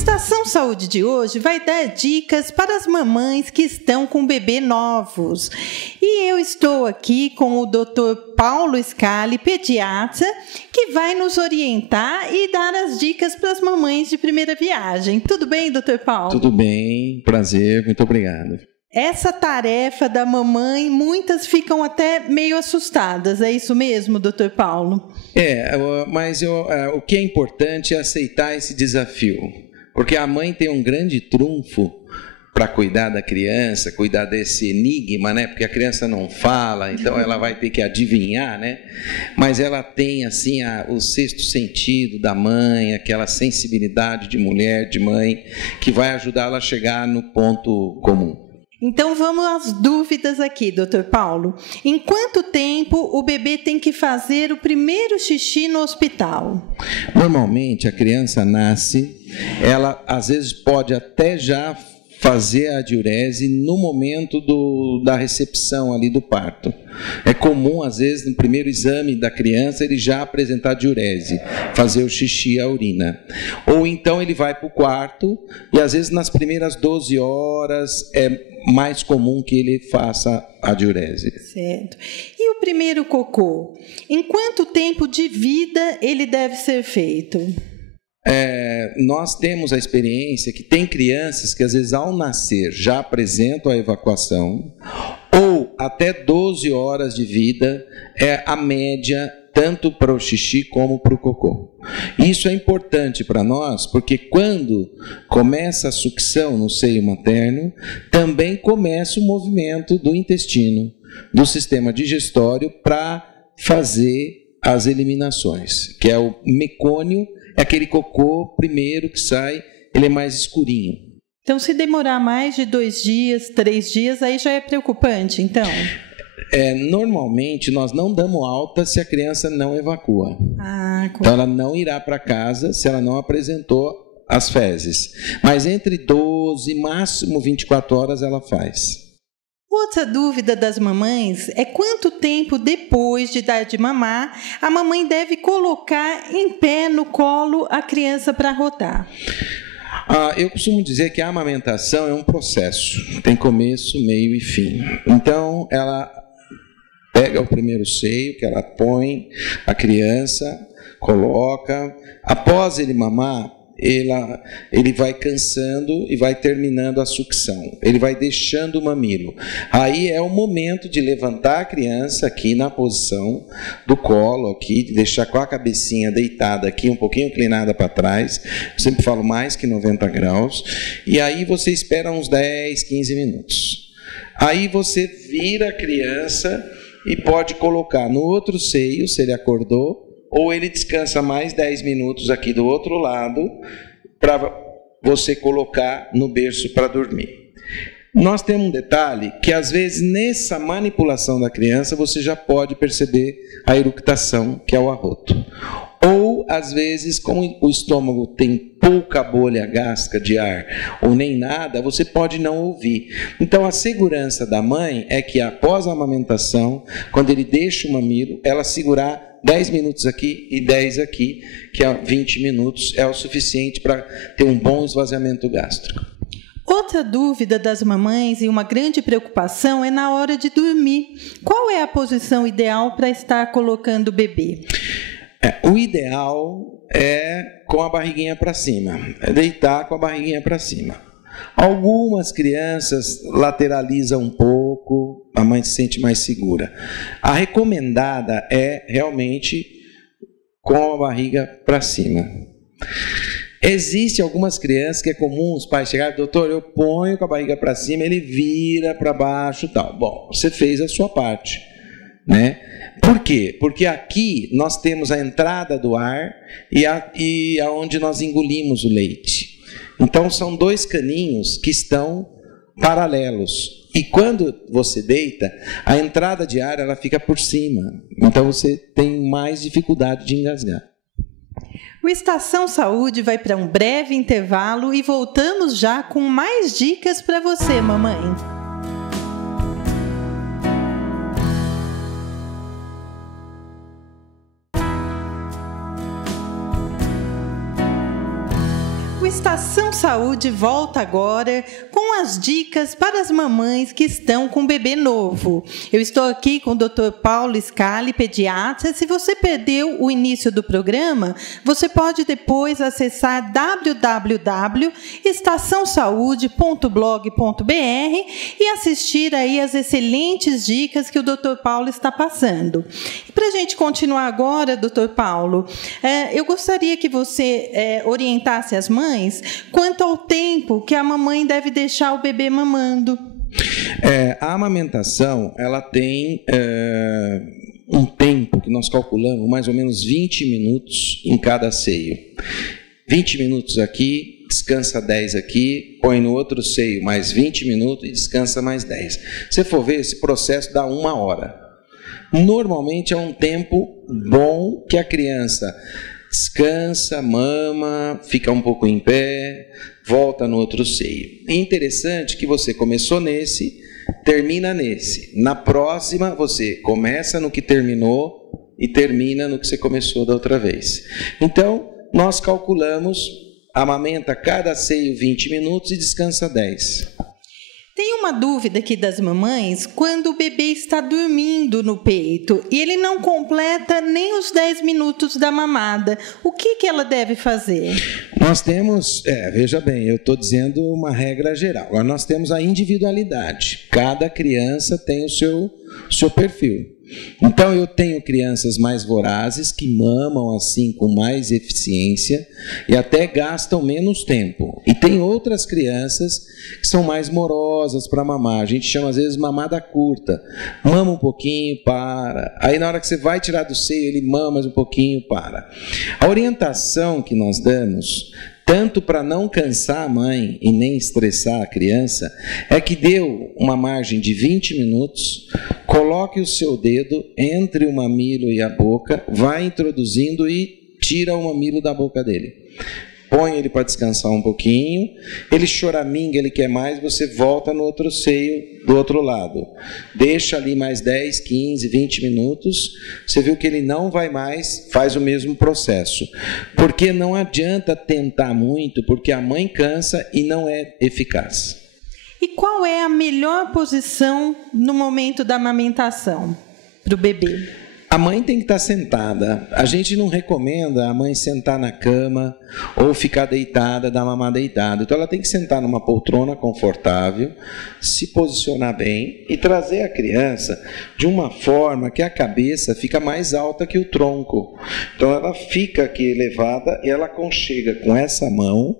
Estação Saúde de hoje vai dar dicas para as mamães que estão com bebê novos. E eu estou aqui com o Dr. Paulo Scali, pediatra, que vai nos orientar e dar as dicas para as mamães de primeira viagem. Tudo bem, Dr. Paulo? Tudo bem, prazer, muito obrigado. Essa tarefa da mamãe, muitas ficam até meio assustadas, é isso mesmo, Dr. Paulo? Mas o que é importante é aceitar esse desafio, porque a mãe tem um grande trunfo para cuidar da criança, cuidar desse enigma, né? Porque a criança não fala, então ela vai ter que adivinhar, né? Mas ela tem, assim, o sexto sentido da mãe, aquela sensibilidade de mulher, de mãe, que vai ajudá-la a chegar no ponto comum. Então vamos às dúvidas aqui, Dr. Paulo. Em quanto tempo o bebê tem que fazer o primeiro xixi no hospital? Normalmente a criança nasce, ela às vezes pode até já fazer a diurese no momento da recepção ali do parto. É comum, às vezes, no primeiro exame da criança, ele já apresentar diurese, fazer o xixi, a urina. Ou então ele vai para o quarto e, às vezes, nas primeiras 12 horas, é mais comum que ele faça a diurese. Certo. E o primeiro cocô? Em quanto tempo de vida ele deve ser feito? Nós temos a experiência que tem crianças que às vezes ao nascer já apresentam a evacuação, ou até 12 horas de vida é a média tanto para o xixi como para o cocô. Isso é importante para nós porque quando começa a sucção no seio materno, também começa o movimento do intestino, do sistema digestório para fazer as eliminações, que é o mecônio. É aquele cocô primeiro que sai, ele é mais escurinho. Então, se demorar mais de 2 dias, 3 dias, aí já é preocupante, então? Normalmente, nós não damos alta se a criança não evacua. Então, ela não irá para casa se ela não apresentou as fezes. Mas entre 12, máximo 24 horas, ela faz. Outra dúvida das mamães é quanto tempo depois de dar de mamar a mamãe deve colocar em pé no colo a criança para rotar? Eu costumo dizer que a amamentação é um processo, tem começo, meio e fim. Então, ela pega o primeiro seio, que ela põe a criança, coloca, após ele mamar, ele vai cansando e vai terminando a sucção. Ele vai deixando o mamilo. Aí é o momento de levantar a criança aqui na posição do colo, aqui, de deixar com a cabecinha deitada aqui, um pouquinho inclinada para trás. Eu sempre falo mais que 90 graus. E aí você espera uns 10, 15 minutos. Aí você vira a criança e pode colocar no outro seio, se ele acordou, ou ele descansa mais 10 minutos aqui do outro lado para você colocar no berço para dormir. Nós temos um detalhe que às vezes nessa manipulação da criança você já pode perceber a eructação, que é o arroto. Ou às vezes, como o estômago tem pouca bolha gástrica de ar ou nem nada, você pode não ouvir. Então a segurança da mãe é que após a amamentação, quando ele deixa o mamilo, ela segurar 10 minutos aqui e 10 aqui, que é 20 minutos, é o suficiente para ter um bom esvaziamento gástrico. Outra dúvida das mamães e uma grande preocupação é na hora de dormir. Qual é a posição ideal para estar colocando o bebê? O ideal é com a barriguinha para cima, é deitar com a barriguinha para cima. Algumas crianças lateralizam um pouco, a mãe se sente mais segura. A recomendada é realmente com a barriga para cima. Existem algumas crianças que é comum os pais chegarem, doutor, eu ponho com a barriga para cima, ele vira para baixo e tal. Bom, você fez a sua parte, né? Por quê? Porque aqui nós temos a entrada do ar e aonde nós engolimos o leite. Então, são 2 caninhos que estão paralelos. E quando você deita, a entrada de ar ela fica por cima. Então, você tem mais dificuldade de engasgar. O Estação Saúde vai para um breve intervalo e voltamos já com mais dicas para você, mamãe. Estação Saúde volta agora com as dicas para as mamães que estão com bebê novo. Eu estou aqui com o Dr. Paulo Scali, pediatra. Se você perdeu o início do programa, você pode depois acessar www.estaçãosaude.blog.br e assistir aí as excelentes dicas que o Dr. Paulo está passando. E para a gente continuar agora, Dr. Paulo, eu gostaria que você orientasse as mães quanto ao tempo que a mamãe deve deixar o bebê mamando. A amamentação, ela tem um tempo que nós calculamos, mais ou menos 20 minutos em cada seio. 20 minutos aqui, descansa 10 aqui, põe no outro seio mais 20 minutos e descansa mais 10. Se você for ver, esse processo dá 1 hora. Normalmente é um tempo bom que a criança descansa, mama, fica um pouco em pé, volta no outro seio. É interessante que você começou nesse, termina nesse. Na próxima, você começa no que terminou e termina no que você começou da outra vez. Então, nós calculamos, amamenta cada seio 20 minutos e descansa 10. Tem uma dúvida aqui das mamães quando o bebê está dormindo no peito e ele não completa nem os 10 minutos da mamada. O que ela deve fazer? Nós temos, veja bem, eu estou dizendo uma regra geral. Agora nós temos a individualidade. Cada criança tem o seu perfil. Então eu tenho crianças mais vorazes que mamam assim com mais eficiência e até gastam menos tempo. E tem outras crianças que são mais morosas para mamar. A gente chama às vezes mamada curta. Mama um pouquinho, para. Aí na hora que você vai tirar do seio, ele mama mais um pouquinho, para. A orientação que nós damos, tanto para não cansar a mãe e nem estressar a criança, é que deu uma margem de 20 minutos, coloque o seu dedo entre o mamilo e a boca, vai introduzindo e tira o mamilo da boca dele. Põe ele para descansar um pouquinho, ele choraminga, ele quer mais, você volta no outro seio do outro lado. Deixa ali mais 10, 15, 20 minutos, você viu que ele não vai mais, faz o mesmo processo. Porque não adianta tentar muito, porque a mãe cansa e não é eficaz. E qual é a melhor posição no momento da amamentação para o bebê? A mãe tem que estar sentada. A gente não recomenda a mãe sentar na cama ou ficar deitada, dar mamar deitada. Então ela tem que sentar numa poltrona confortável, se posicionar bem e trazer a criança de uma forma que a cabeça fica mais alta que o tronco. Então ela fica aqui elevada e ela aconchega com essa mão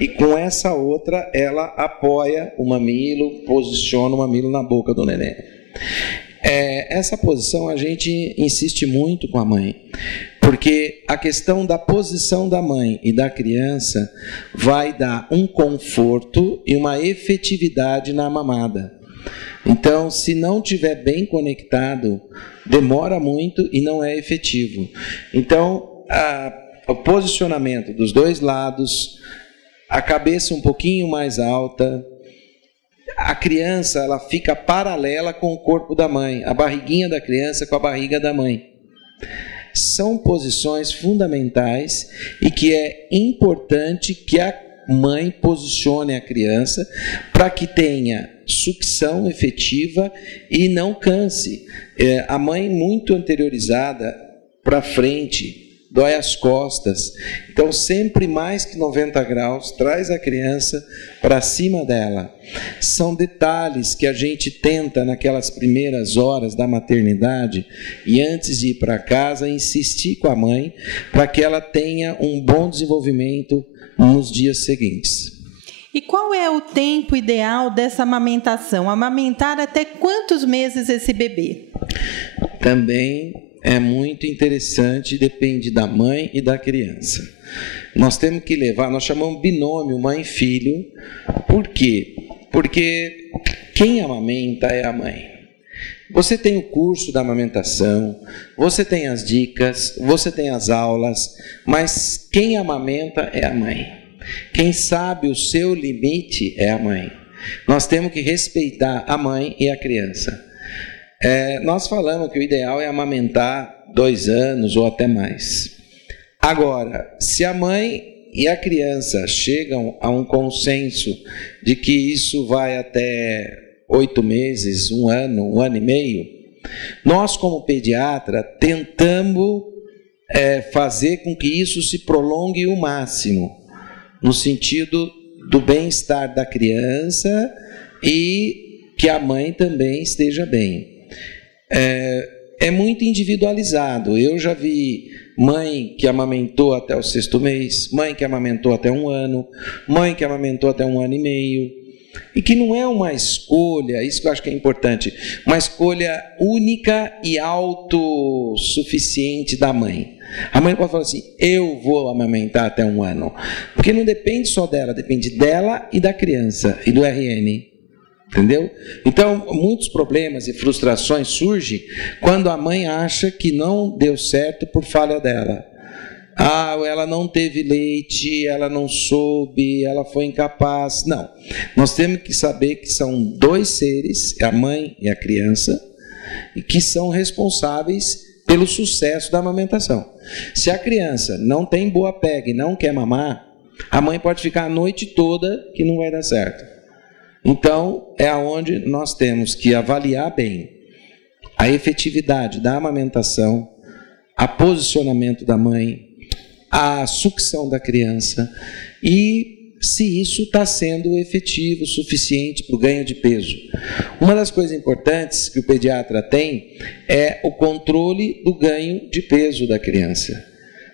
e com essa outra ela apoia o mamilo, posiciona o mamilo na boca do neném. Essa posição a gente insiste muito com a mãe, porque a questão da posição da mãe e da criança vai dar um conforto e uma efetividade na mamada. Então, se não estiver bem conectado, demora muito e não é efetivo. Então, o posicionamento dos dois lados, a cabeça um pouquinho mais alta, a criança ela fica paralela com o corpo da mãe, a barriguinha da criança com a barriga da mãe. São posições fundamentais e que é importante que a mãe posicione a criança para que tenha sucção efetiva e não canse. A mãe muito anteriorizada para frente, dói as costas. Então, sempre mais que 90 graus, traz a criança para cima dela. São detalhes que a gente tenta, naquelas primeiras horas da maternidade, e antes de ir para casa, insistir com a mãe, para que ela tenha um bom desenvolvimento nos dias seguintes. E qual é o tempo ideal dessa amamentação? Amamentar até quantos meses esse bebê? Também é muito interessante, depende da mãe e da criança. Nós temos que levar, nós chamamos binômio mãe-filho. Por quê? Porque quem amamenta é a mãe. Você tem o curso da amamentação, você tem as dicas, você tem as aulas, mas quem amamenta é a mãe. Quem sabe o seu limite é a mãe. Nós temos que respeitar a mãe e a criança. Nós falamos que o ideal é amamentar 2 anos ou até mais. Agora, se a mãe e a criança chegam a um consenso de que isso vai até 8 meses, 1 ano e meio, nós, como pediatra, tentamos fazer com que isso se prolongue o máximo, no sentido do bem-estar da criança e que a mãe também esteja bem. É muito individualizado. Eu já vi mãe que amamentou até o 6º mês, mãe que amamentou até 1 ano, mãe que amamentou até 1 ano e meio, e que não é uma escolha, isso que eu acho que é importante, uma escolha única e autossuficiente da mãe. A mãe pode falar assim, eu vou amamentar até 1 ano, porque não depende só dela, depende dela e da criança, e do RN. Entendeu? Então, muitos problemas e frustrações surgem quando a mãe acha que não deu certo por falha dela. Ela não teve leite, ela não soube, ela foi incapaz. Não. Nós temos que saber que são 2 seres, a mãe e a criança, e que são responsáveis pelo sucesso da amamentação. Se a criança não tem boa pega e não quer mamar, a mãe pode ficar a noite toda que não vai dar certo. Então, é aonde nós temos que avaliar bem a efetividade da amamentação, o posicionamento da mãe, a sucção da criança e se isso está sendo efetivo, suficiente para o ganho de peso. Uma das coisas importantes que o pediatra tem é o controle do ganho de peso da criança.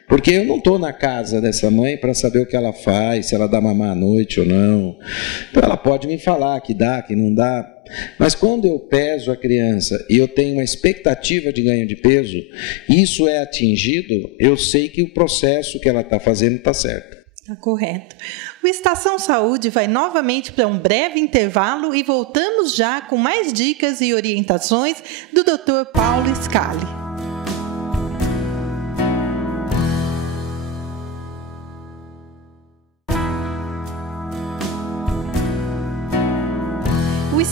Porque eu não estou na casa dessa mãe para saber o que ela faz, se ela dá mamar à noite ou não. Então ela pode me falar que dá, que não dá. Mas quando eu peso a criança e eu tenho uma expectativa de ganho de peso, isso é atingido, eu sei que o processo que ela está fazendo está certo. Está correto. O Estação Saúde vai novamente para um breve intervalo e voltamos já com mais dicas e orientações do Dr. Paulo Scali.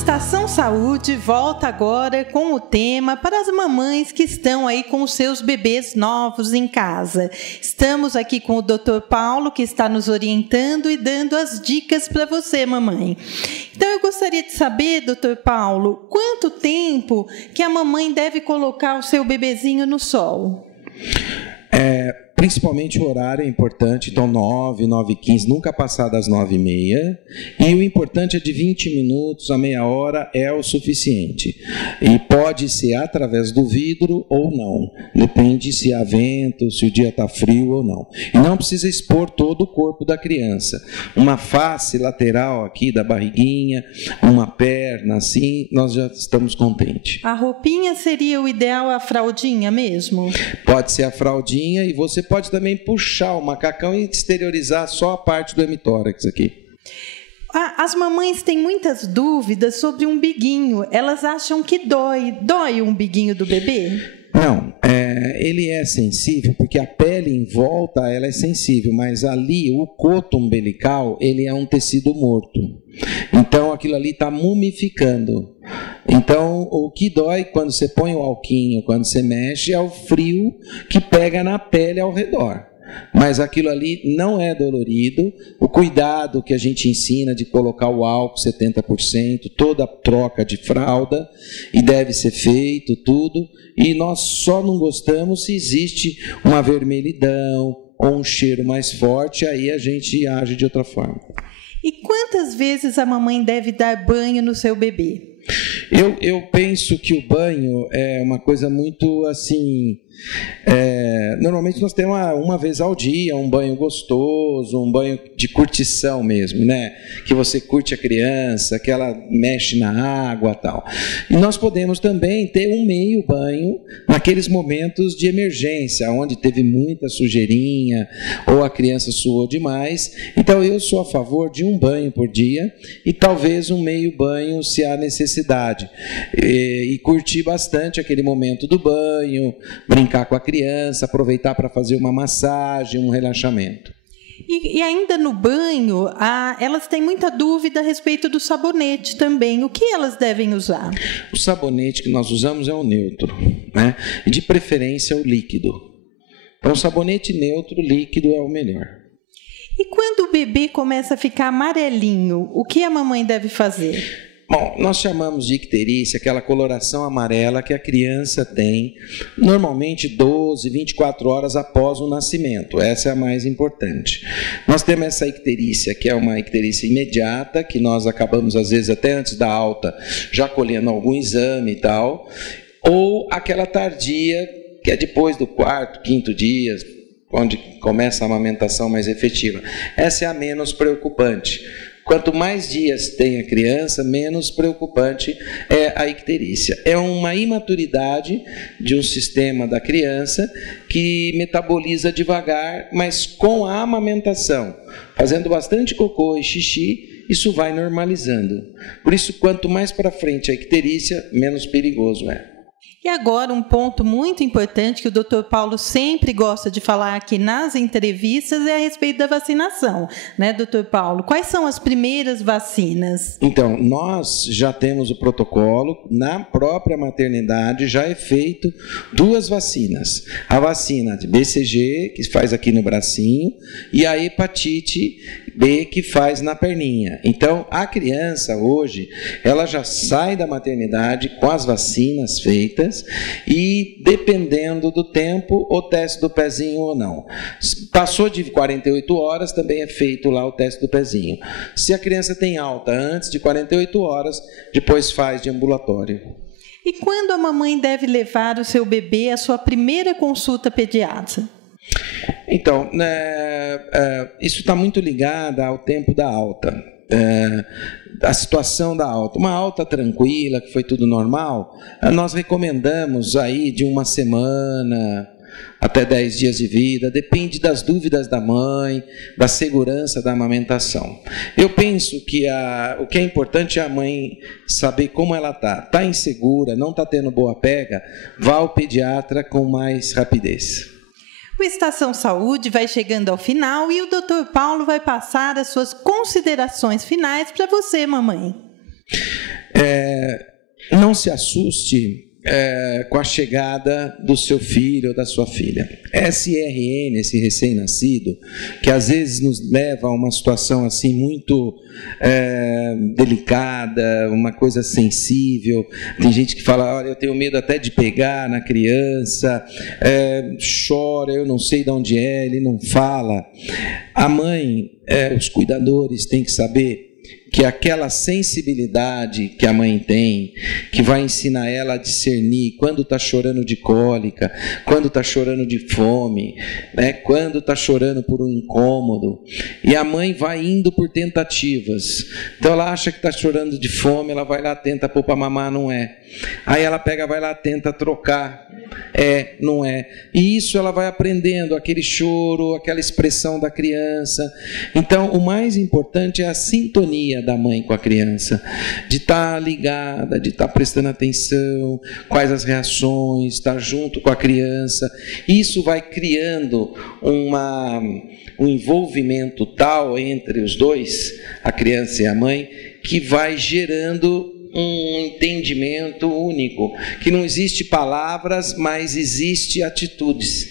Estação Saúde volta agora com o tema para as mamães que estão aí com os seus bebês novos em casa. Estamos aqui com o Dr. Paulo, que está nos orientando e dando as dicas para você, mamãe. Então, eu gostaria de saber, Dr. Paulo, quanto tempo que a mamãe deve colocar o seu bebezinho no sol? Principalmente o horário é importante, então 9, 9h15, nunca passar das 9h30. E o importante é de 20 minutos a meia hora é o suficiente. E pode ser através do vidro ou não. Depende se há vento, se o dia está frio ou não. E não precisa expor todo o corpo da criança. Uma face lateral aqui da barriguinha, uma perna assim, nós já estamos contentes. A roupinha seria o ideal, a fraldinha mesmo? Pode ser a fraldinha e você pode também puxar o macacão e exteriorizar só a parte do hemitórax aqui. As mamães têm muitas dúvidas sobre o umbiguinho. Elas acham que dói. Dói o umbiguinho do bebê? Não, ele é sensível porque a pele em volta ela é sensível, mas ali o coto umbilical ele é um tecido morto. Então aquilo ali está mumificando. Então o que dói quando você põe o alquinho, quando você mexe, é o frio que pega na pele ao redor. Mas aquilo ali não é dolorido. O cuidado que a gente ensina de colocar o álcool 70%, toda a troca de fralda, e deve ser feito tudo. E nós só não gostamos se existe uma vermelhidão ou um cheiro mais forte, aí a gente age de outra forma. E quantas vezes a mamãe deve dar banho no seu bebê? Eu penso que o banho é uma coisa muito assim... normalmente nós temos uma vez ao dia um banho gostoso, um banho de curtição mesmo, né? Que você curte a criança, que ela mexe na água e tal. E nós podemos também ter um meio banho naqueles momentos de emergência, onde teve muita sujeirinha ou a criança suou demais. Então eu sou a favor de um banho por dia e talvez um meio banho se há necessidade. E curtir bastante aquele momento do banho, brincar com a criança, aproveitar para fazer uma massagem, um relaxamento. E ainda no banho, elas têm muita dúvida a respeito do sabonete também. O que elas devem usar? O sabonete que nós usamos é o neutro, né? E de preferência o líquido. Então, o sabonete neutro líquido é o melhor. E quando o bebê começa a ficar amarelinho, o que a mamãe deve fazer? Bom, nós chamamos de icterícia aquela coloração amarela que a criança tem normalmente 12, 24 horas após o nascimento. Essa é a mais importante. Nós temos essa icterícia, que é uma icterícia imediata, que nós acabamos, às vezes, até antes da alta, já colhendo algum exame e tal, ou aquela tardia, que é depois do 4º, 5º dia, onde começa a amamentação mais efetiva. Essa é a menos preocupante. Quanto mais dias tem a criança, menos preocupante é a icterícia. É uma imaturidade de um sistema da criança que metaboliza devagar, mas com a amamentação, fazendo bastante cocô e xixi, isso vai normalizando. Por isso, quanto mais para frente a icterícia, menos perigoso é. E agora, um ponto muito importante que o Dr. Paulo sempre gosta de falar aqui nas entrevistas é a respeito da vacinação, né, Dr. Paulo? Quais são as primeiras vacinas? Então, nós já temos o protocolo, na própria maternidade já é feito 2 vacinas. A vacina de BCG, que faz aqui no bracinho, e a hepatite B, que faz na perninha. Então, a criança hoje, ela já sai da maternidade com as vacinas feitas e, dependendo do tempo, o teste do pezinho ou não. Passou de 48 horas, também é feito lá o teste do pezinho. Se a criança tem alta antes de 48 horas, depois faz de ambulatório. E quando a mamãe deve levar o seu bebê à sua primeira consulta pediátrica? Então, isso está muito ligado ao tempo da alta, a situação da alta. Uma alta tranquila, que foi tudo normal, nós recomendamos aí de 1 semana até 10 dias de vida, depende das dúvidas da mãe, da segurança da amamentação. Eu penso que o que é importante é a mãe saber como ela está. Está insegura, não está tendo boa pega, vá ao pediatra com mais rapidez. O Estação Saúde vai chegando ao final e o Dr. Paulo vai passar as suas considerações finais para você, mamãe. Não se assuste com a chegada do seu filho ou da sua filha. SRN, esse recém-nascido, que às vezes nos leva a uma situação assim muito delicada, uma coisa sensível. Tem gente que fala, olha, eu tenho medo até de pegar na criança, chora, eu não sei de onde é, ele não fala. A mãe, os cuidadores têm que saber que aquela sensibilidade que a mãe tem, que vai ensinar ela a discernir quando está chorando de cólica, quando está chorando de fome, né? Quando está chorando por um incômodo, e a mãe vai indo por tentativas. Então ela acha que está chorando de fome, ela vai lá, tenta pôr para mamar, não é. Aí ela pega, vai lá, tenta trocar, não é. E isso ela vai aprendendo, aquele choro, aquela expressão da criança. Então o mais importante é a sintonia da mãe com a criança, de estar ligada, de estar prestando atenção, quais as reações, estar junto com a criança. Isso vai criando um envolvimento tal entre os dois, a criança e a mãe, que vai gerando um entendimento único, que não existe palavras, mas existe atitudes.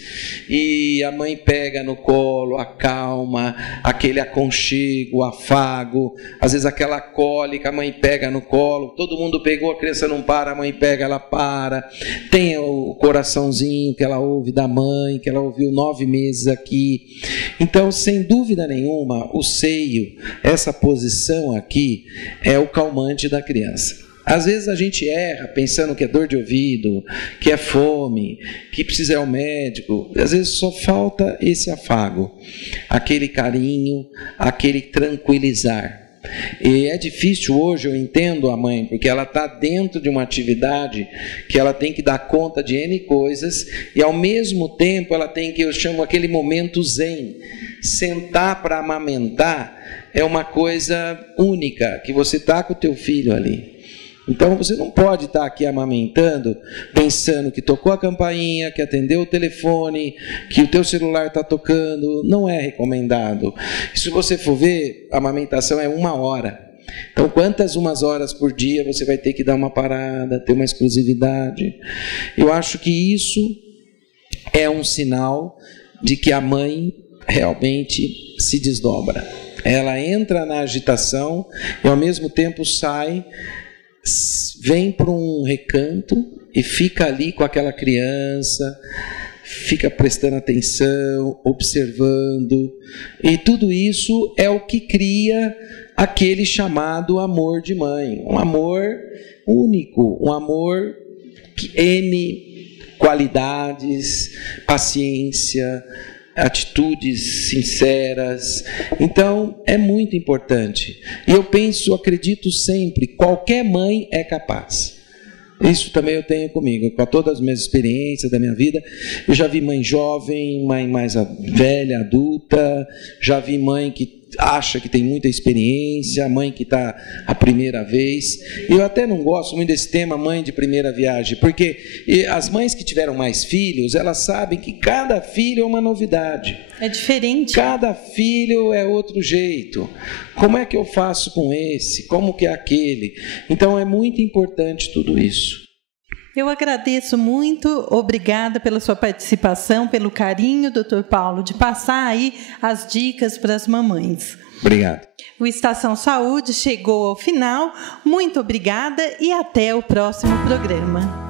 E a mãe pega no colo, acalma, aquele aconchego, afago, às vezes aquela cólica, a mãe pega no colo, todo mundo pegou, a criança não para, a mãe pega, ela para. Tem o coraçãozinho que ela ouve da mãe, que ela ouviu 9 meses aqui. Então, sem dúvida nenhuma, o seio, essa posição aqui, é o calmante da criança. Às vezes a gente erra pensando que é dor de ouvido, que é fome, que precisa ir ao médico. Às vezes só falta esse afago, aquele carinho, aquele tranquilizar. E é difícil hoje, eu entendo a mãe, porque ela está dentro de uma atividade que ela tem que dar conta de N coisas e ao mesmo tempo ela tem que, eu chamo aquele momento zen. Sentar para amamentar é uma coisa única, que você está com o teu filho ali. Então você não pode estar aqui amamentando pensando que tocou a campainha, que atendeu o telefone, que o teu celular está tocando. Não é recomendado. E se você for ver, a amamentação é 1 hora. Então quantas 1 horas por dia você vai ter que dar uma parada, ter uma exclusividade? Eu acho que isso é um sinal de que a mãe realmente se desdobra. Ela entra na agitação e ao mesmo tempo sai, vem para um recanto e fica ali com aquela criança, fica prestando atenção, observando, e tudo isso é o que cria aquele chamado amor de mãe, um amor único, um amor que N qualidades, paciência, atitudes sinceras. Então é muito importante, e eu acredito sempre, qualquer mãe é capaz. Isso também eu tenho comigo, com todas as minhas experiências da minha vida. Eu já vi mãe jovem, mãe mais velha, adulta, já vi mãe que acha que tem muita experiência, mãe que está a primeira vez. Eu até não gosto muito desse tema, mãe de primeira viagem, porque as mães que tiveram mais filhos, elas sabem que cada filho é uma novidade. É diferente. Cada filho é outro jeito. Como é que eu faço com esse? Como que é aquele? Então é muito importante tudo isso. Eu agradeço muito, obrigada pela sua participação, pelo carinho, Dr. Paulo, de passar aí as dicas para as mamães. Obrigado. O Estação Saúde chegou ao final. Muito obrigada e até o próximo programa.